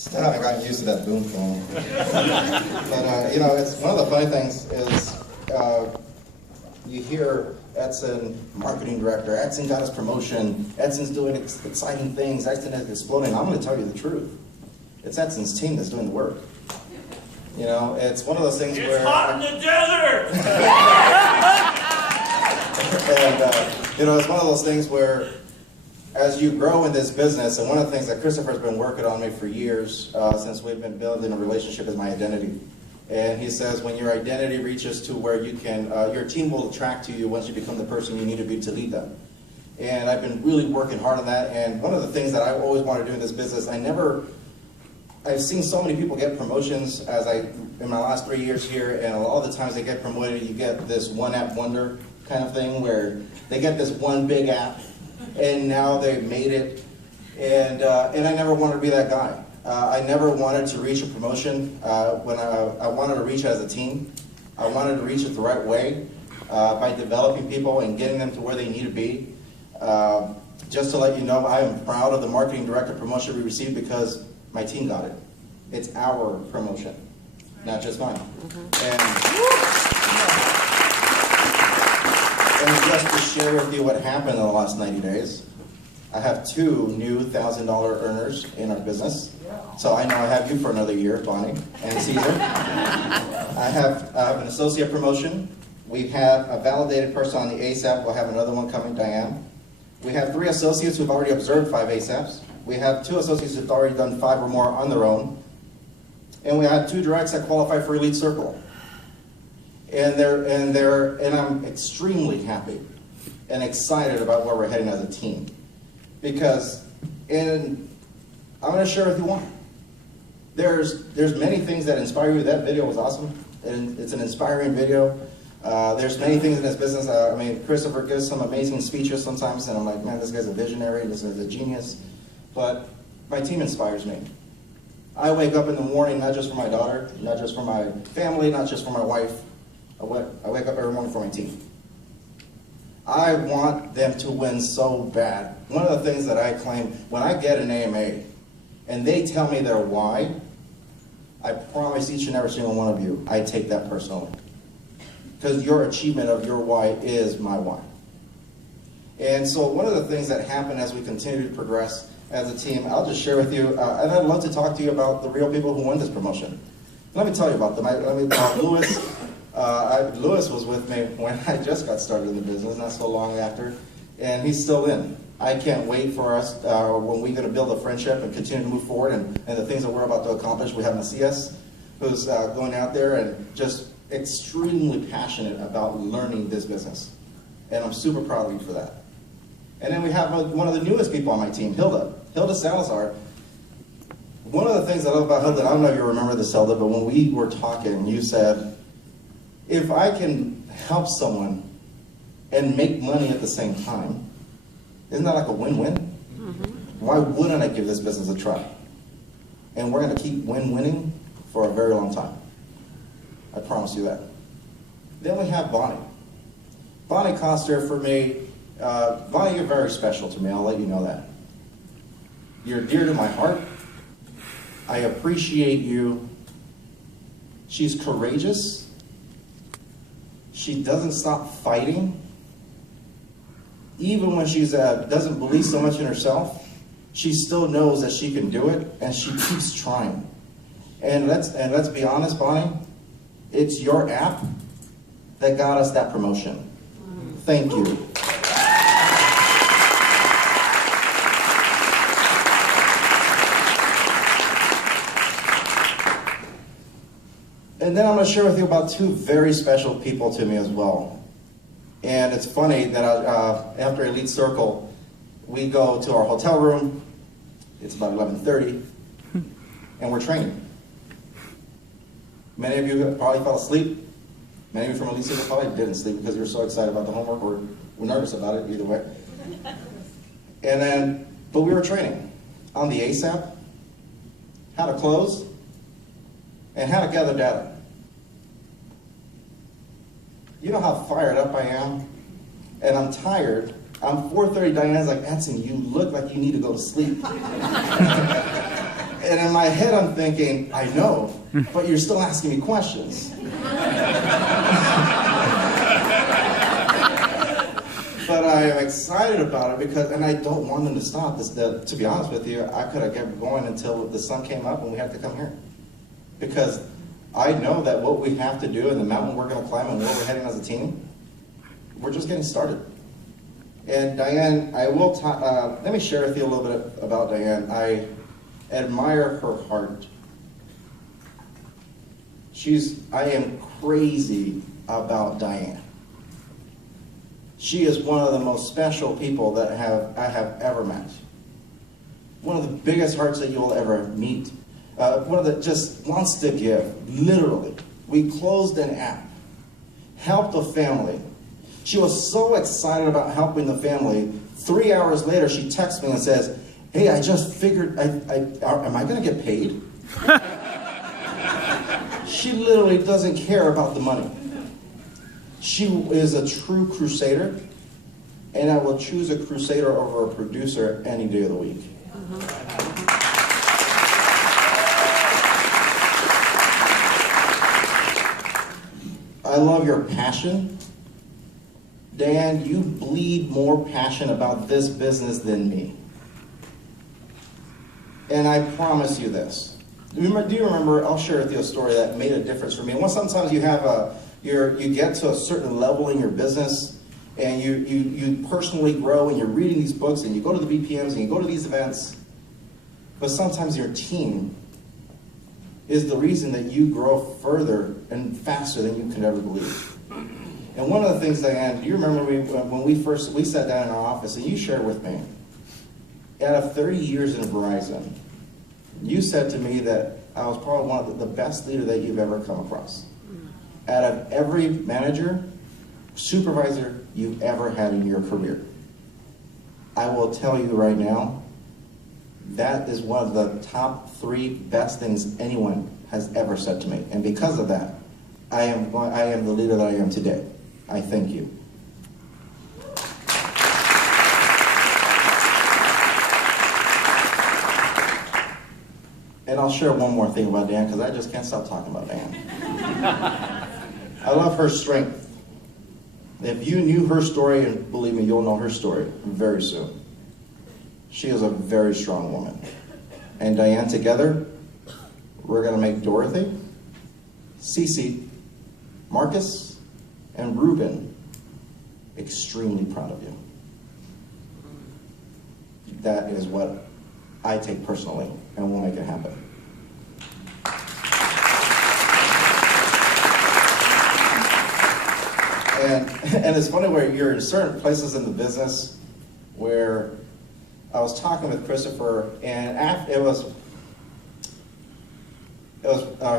Still haven't gotten used to that boom phone. But, you know, it's one of the funny things is you hear Edson, marketing director, Edson got his promotion, Edson's doing exciting things, Edson is exploding. I'm going to tell you the truth. It's Edson's team that's doing the work. You know, it's one of those things where... It's hot in the desert! And, you know, it's one of those things where as you grow in this business, and one of the things that Christopher's been working on me for years, since we've been building a relationship, is my identity. And he says when your identity reaches to where you can, your team will attract to you once you become the person you need to be to lead them. And I've been really working hard on that. And one of the things that I always want to do in this business, I've seen so many people get promotions in my last 3 years here, and all the times they get promoted, you get this one app wonder kind of thing where they get this one big app, and now they've made it. And I never wanted to be that guy. I never wanted to reach a promotion when I wanted to reach it as a team. I wanted to reach it the right way by developing people and getting them to where they need to be. Just to let you know, I am proud of the marketing director promotion we received because my team got it. It's our promotion, not just mine. And just to share with you what happened in the last 90 days, I have 2 new $1,000 earners in our business. So I know I have you for another year, Bonnie and Caesar. I have an associate promotion. We have a validated person on the ASAP. We'll have another one coming, Diane. We have 3 associates who've already observed 5 ASAPs. We have 2 associates who've already done 5 or more on their own. And we have 2 directs that qualify for Elite Circle. And I'm extremely happy and excited about where we're heading as a team. Because, and I'm going to share with you why. There's many things that inspire you. That video was awesome. And it's an inspiring video. There's many things in this business. I mean, Christopher gives some amazing speeches sometimes, and I'm like, man, this guy's a visionary, this is a genius. But my team inspires me. I wake up in the morning not just for my daughter, not just for my family, not just for my wife. I wake up every morning for my team. I want them to win so bad. One of the things that I claim, when I get an AMA and they tell me their why, I promise each and every single one of you, I take that personally. Because your achievement of your why is my why. And so one of the things that happen as we continue to progress as a team, I'll just share with you, and I'd love to talk to you about the real people who won this promotion. Let me tell you about them. Louis. Louis was with me when I just got started in the business, not so long after, and he's still in. I can't wait for us, when we're going to build a friendship and continue to move forward, and the things that we're about to accomplish. We have Macias, who's going out there and just extremely passionate about learning this business. And I'm super proud of you for that. And then we have one of the newest people on my team, Hilda Salazar. One of the things I love about Hilda, I don't know if you remember this, Hilda, but when we were talking, you said, if I can help someone and make money at the same time, isn't that like a win-win? Why wouldn't I give this business a try? And we're going to keep win-winning for a very long time. I promise you that. Then we have Bonnie. Bonnie Coster, for me, Bonnie, you're very special to me. I'll let you know that. You're dear to my heart. I appreciate you. She's courageous. She doesn't stop fighting. Even when she doesn't believe so much in herself, she still knows that she can do it, and she keeps trying. And let's be honest, Bonnie, it's your app that got us that promotion. Thank you. And then I'm going to share with you about 2 very special people to me as well. And it's funny that after Elite Circle, we go to our hotel room. It's about 11:30, and we're training. Many of you probably fell asleep. Many of you from Elite Circle probably didn't sleep because you were so excited about the homework or were nervous about it, either way. But we were training on the ASAP, how to close, and how to gather data. You know how fired up I am? And I'm tired. I'm 4:30, Diane's like, Edson, you look like you need to go to sleep. And in my head, I'm thinking, I know, but you're still asking me questions. But I am excited about it because, and I don't want them to stop. To be honest with you, I could have kept going until the sun came up and we had to come here. Because I know that what we have to do and the mountain we're going to climb and where we're heading as a team, we're just getting started. And Diane, I will let me share with you a little bit about Diane. I admire her heart. I am crazy about Diane. She is one of the most special people that I have ever met. One of the biggest hearts that you'll ever meet. One that just wants to give, literally. We closed an app, helped a family. She was so excited about helping the family. 3 hours later, she texts me and says, hey, I just figured, am I going to get paid? She literally doesn't care about the money. She is a true crusader, and I will choose a crusader over a producer any day of the week. I love your passion. Dan, you bleed more passion about this business than me. And I promise you this. Do you remember, I'll share with you a story that made a difference for me. Well, sometimes you have you get to a certain level in your business and you personally grow and you're reading these books and you go to the BPMs and you go to these events, but sometimes your team is the reason that you grow further and faster than you could ever believe. And one of the things, Diane, do you remember when we sat down in our office and you shared with me, out of 30 years in Verizon, you said to me that I was probably one of the best leaders that you've ever come across. Out of every manager, supervisor you've ever had in your career. I will tell you right now, that is one of the top 3 best things anyone has ever said to me. And because of that, I am the leader that I am today. I thank you. And I'll share one more thing about Dan, because I just can't stop talking about Dan. I love her strength. If you knew her story, and believe me, you'll know her story very soon. She is a very strong woman. And Diane, together, we're going to make Dorothy, Cece, Marcus, and Ruben extremely proud of you. That is what I take personally, and we'll make it happen. And it's funny where you're in certain places in the business where I was talking with Christopher, and after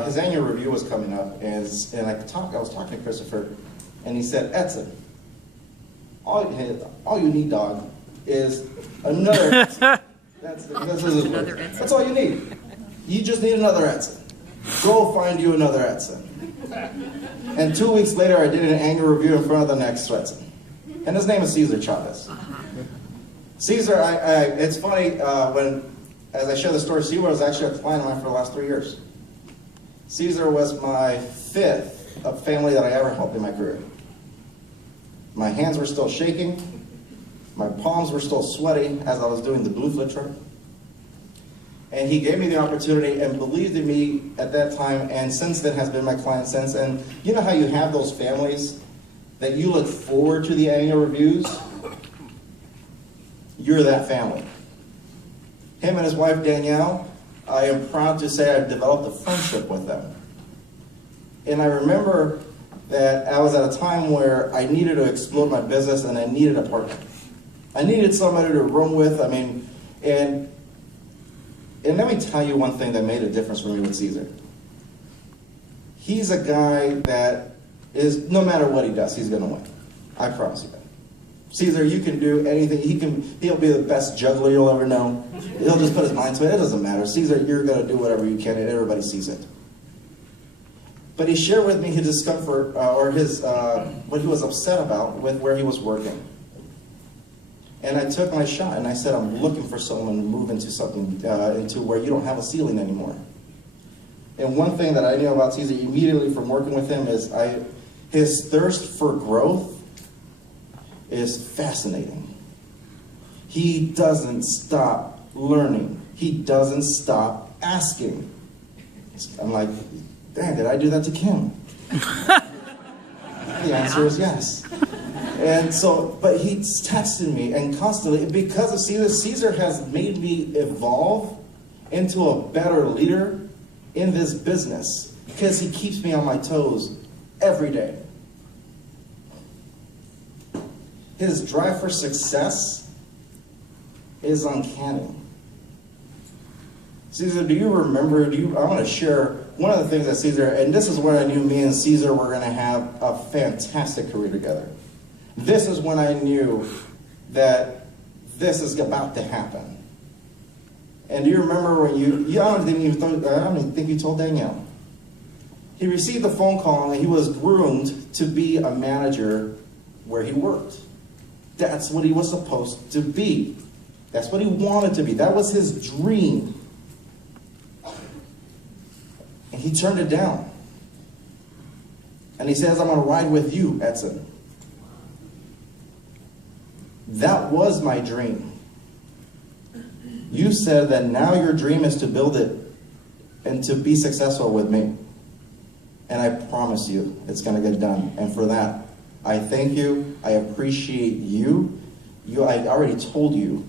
his annual review was coming up, and I was talking to Christopher, and he said, Edson, all you need, dog, is another Edson. That's all you need. You just need another Edson. Go find you another Edson. And 2 weeks later, I did an annual review in front of the next Edson. And his name is Cesar Chavez. Cesar, it's funny, as I share the story, Cesar was actually a client of mine for the last 3 years. Cesar was my 5th family that I ever helped in my career. My hands were still shaking. My palms were still sweaty as I was doing the blue flip chart. And he gave me the opportunity and believed in me at that time, and since then has been my client since. And you know how you have those families that you look forward to the annual reviews? You're that family. Him and his wife, Danielle, I am proud to say I've developed a friendship with them. And I remember that I was at a time where I needed to explode my business and I needed a partner. I needed somebody to run with, and let me tell you one thing that made a difference for me with Cesar. He's a guy that is, no matter what he does, he's going to win. I promise you that. Cesar, you can do anything. He'll be the best juggler you'll ever know. He'll just put his mind to it. It doesn't matter. Cesar, you're going to do whatever you can, and everybody sees it. But he shared with me his discomfort, or what he was upset about with where he was working. And I took my shot, and I said, I'm looking for someone to move into something, into where you don't have a ceiling anymore. And one thing that I knew about Cesar immediately from working with him is his thirst for growth is fascinating. He doesn't stop learning. He doesn't stop asking. I'm like, dang, did I do that to Kim? The answer is yes. And so, but he's testing me, and constantly, because of Cesar, Cesar has made me evolve into a better leader in this business, because he keeps me on my toes every day. His drive for success is uncanny. Cesar, do you remember, I want to share one of the things that Cesar, and this is when I knew me and Cesar were going to have a fantastic career together. This is when I knew that this is about to happen. And do you remember when I don't even think you told Danielle. He received a phone call and he was groomed to be a manager where he worked. That's what he was supposed to be. That's what he wanted to be. That was his dream. And he turned it down. And he says, I'm going to ride with you, Edson. That was my dream. You said that now your dream is to build it and to be successful with me. And I promise you, it's going to get done. And for that, I thank you. I appreciate you. I already told you,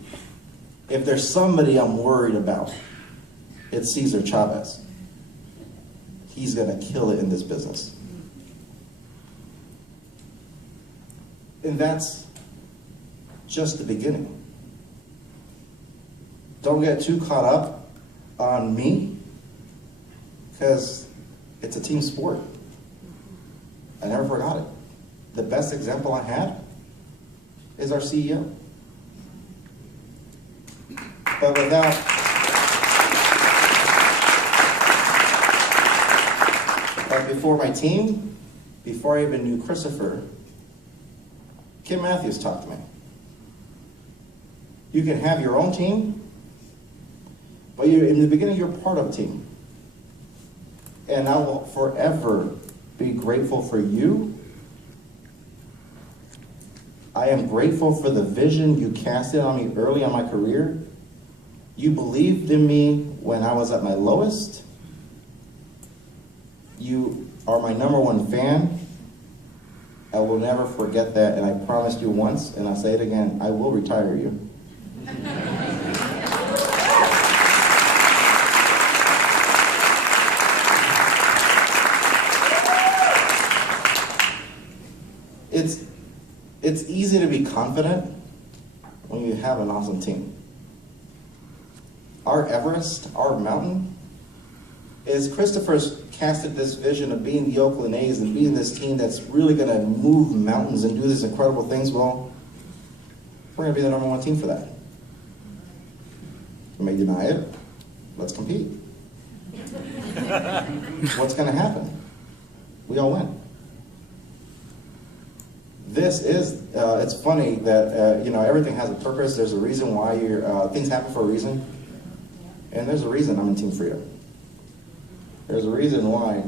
if there's somebody I'm worried about, it's Cesar Chavez. He's going to kill it in this business. And that's just the beginning. Don't get too caught up on me, because it's a team sport. I never forgot it. The best example I had is our CEO. But before my team, before I even knew Christopher, Kim Matthews talked to me. You can have your own team, but in the beginning, you're part of a team. And I will forever be grateful for you. I am grateful for the vision you casted on me early in my career. You believed in me when I was at my lowest. You are my #1 fan. I will never forget that, and I promised you once, and I'll say it again, I will retire you. It's easy to be confident when you have an awesome team. Our Everest, our mountain, is Christopher's casted this vision of being the Oakland A's and being this team that's really going to move mountains and do these incredible things. Well, we're going to be the #1 team for that. You may deny it. Let's compete. What's going to happen? We all win. This is, it's funny that, everything has a purpose. There's a reason why things happen for a reason. And there's a reason I'm in Team Freedom. There's a reason why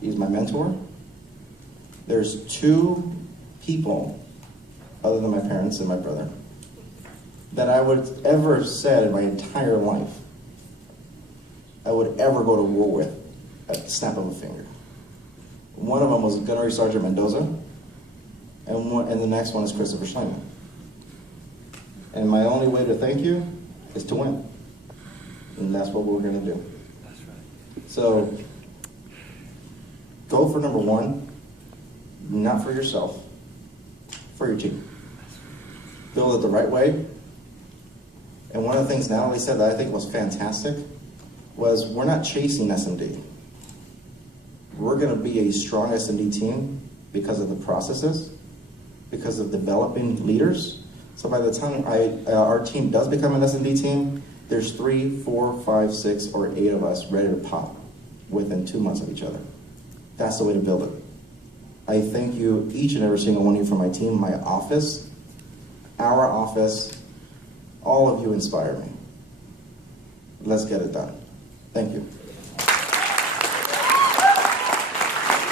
he's my mentor. There's 2 people, other than my parents and my brother, that I would ever said in my entire life I would ever go to war with at the snap of a finger. One of them was Gunnery Sergeant Mendoza, and the next one is Christopher Schleiman. And my only way to thank you is to win. And that's what we're going to do. That's right. So, go for #1, not for yourself, for your team. Build it the right way. And one of the things Natalie said that I think was fantastic was we're not chasing S&D. We're going to be a strong S&D team because of the processes, because of developing leaders. So by the time our team does become an S&D team, there's 3, 4, 5, 6, or 8 of us ready to pop within 2 months of each other. That's the way to build it. I thank you, each and every single one of you, from my team, my office, our office, All of you inspire me. Let's get it done. Thank you.